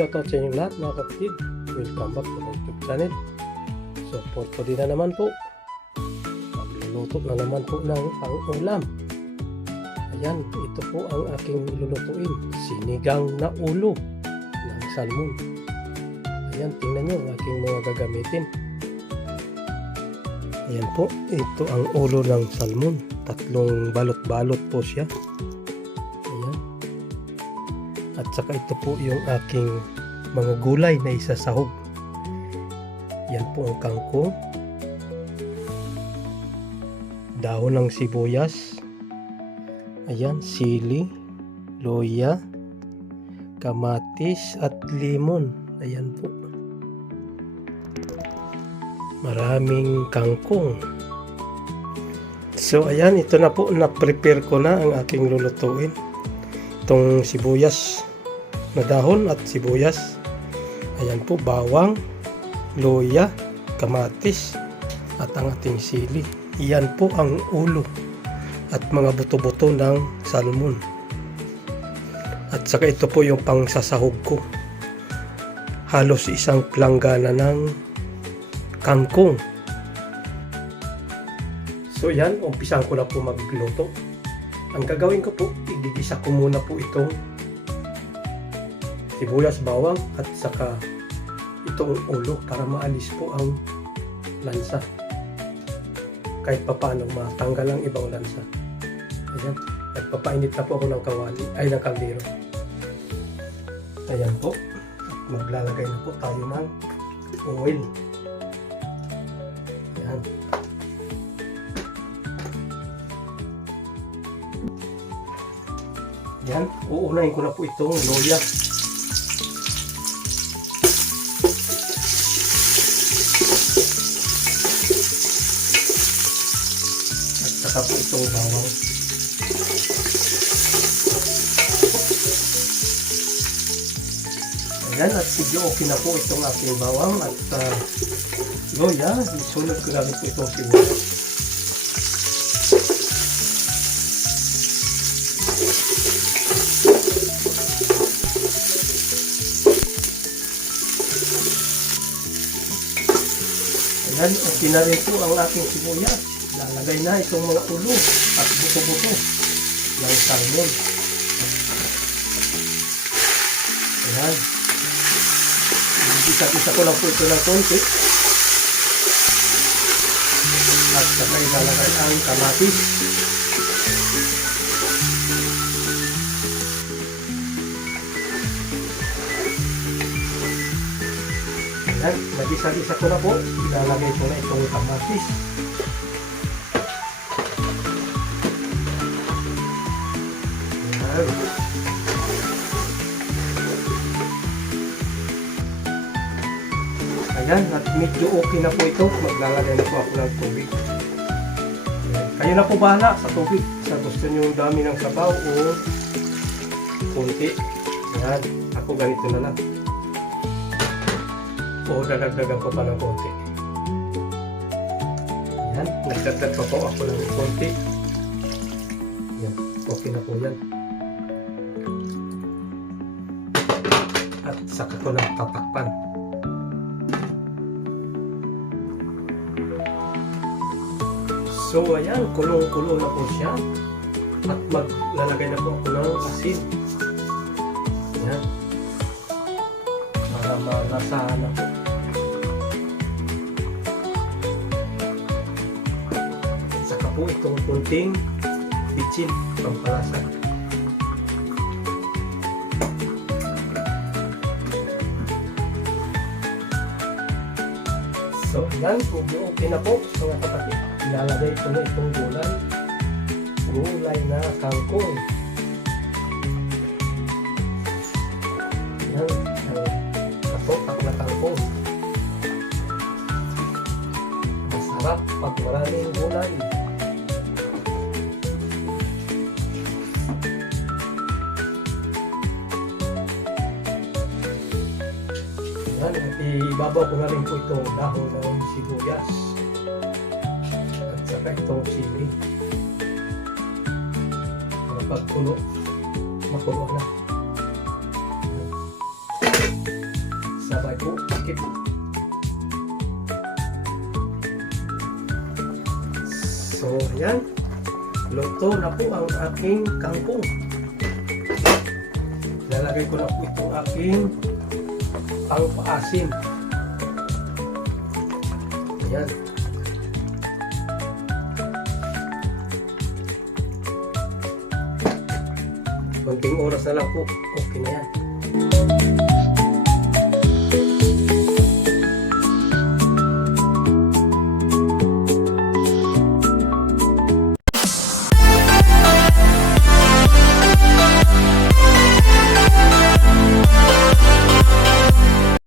shoutout sa inyong lahat mga kapatid. Welcome back to my YouTube channel. So for today na naman po, magluluto na naman po ng pang-ulam. Ayan, ito po ang aking lulutuin. Sinigang na ulo ng salmon. Ayan, tingnan nyo ang aking mga gagamitin. Ayan po, ito ang ulo ng salmon. 3 balot-balot po siya. Ayan. At saka ito po yung aking mga gulay na isasahog. Yan po ang kangkong. Dahon ng sibuyas. Ayan, sili, loya, kamatis at limon. Ayan po. Maraming kangkong. So ayan, ito na po, na-prepare ko na ang aking lulutuin. Itong sibuyas na dahon at sibuyas. Ayan po, bawang, loya, kamatis at ang ating sili. Iyan po ang ulo at mga buto-buto ng salmon. At saka ito po yung pangsasahog ko. Halos isang planggana ng kangkong. So yan, umpisan ko na po magluto. Ang gagawin ko po, igigisa ko muna po itong sibuyas, bawang at saka itong ulo para maalis po ang lansa. Kahit pa paano matanggal ang ibang lansa. Ayan, nagpapainit na po ako ng kawali, ng kaldero. Ayan po, at maglalagay na po tayo ng oil. Ayan. Yan, uunahin ko na po itong loya. At saka po itong bawang. Ayan, at sige, okay na po itong aking bawang at loya. Isunod ko na rin po itong sibuyas. Ayan, okay na rin po ang aking sibuyas. Lalagay na itong mga ulo at buto-buto ng salmon. Ayan. Isa-isa ko lang po ito ng konti. At saka ilalagay ang kamatis. Ayan, nag-isa-isa ko na po. Ilalagay ko na itong kamatis. Ayan. Ayan, at medyo okay na po ito. Maglalagay na po ako ng tubig. Ayan. Kayo na po bahala sa tubig. Sa gusto nyo yung dami ng sabaw o kunti. Ayan, ako ganito na lang. O dadagdagan ko pa ng konti. Ayan, nagdagdag pa po ako ng konti. Ayan, okay na po yan. At saka ko lang tatakpan. So ayan, kulong-kulong na po siya. At maglalagay na po ako ng asin. Ayan. Para malasahan na po. Saka po itong kunting bitchin pampalasa. So yan, okay na po mga kapatid. Ilalagay ko na itong gulay na kangkong. Yan, katotak na kangkong. Masarap pag maraming gulay. Yan, at ibabaw ko na rin po itong dahon ng sibuyas. At saka itong sili. Para pagkulo, makulo na. Sabay po, ikip. So, ayan. Luto na po ang aking kangkong. Lalagay ko na po itong aking pang-paasim. Ayan. Konting oras na lang po. Okay na yan.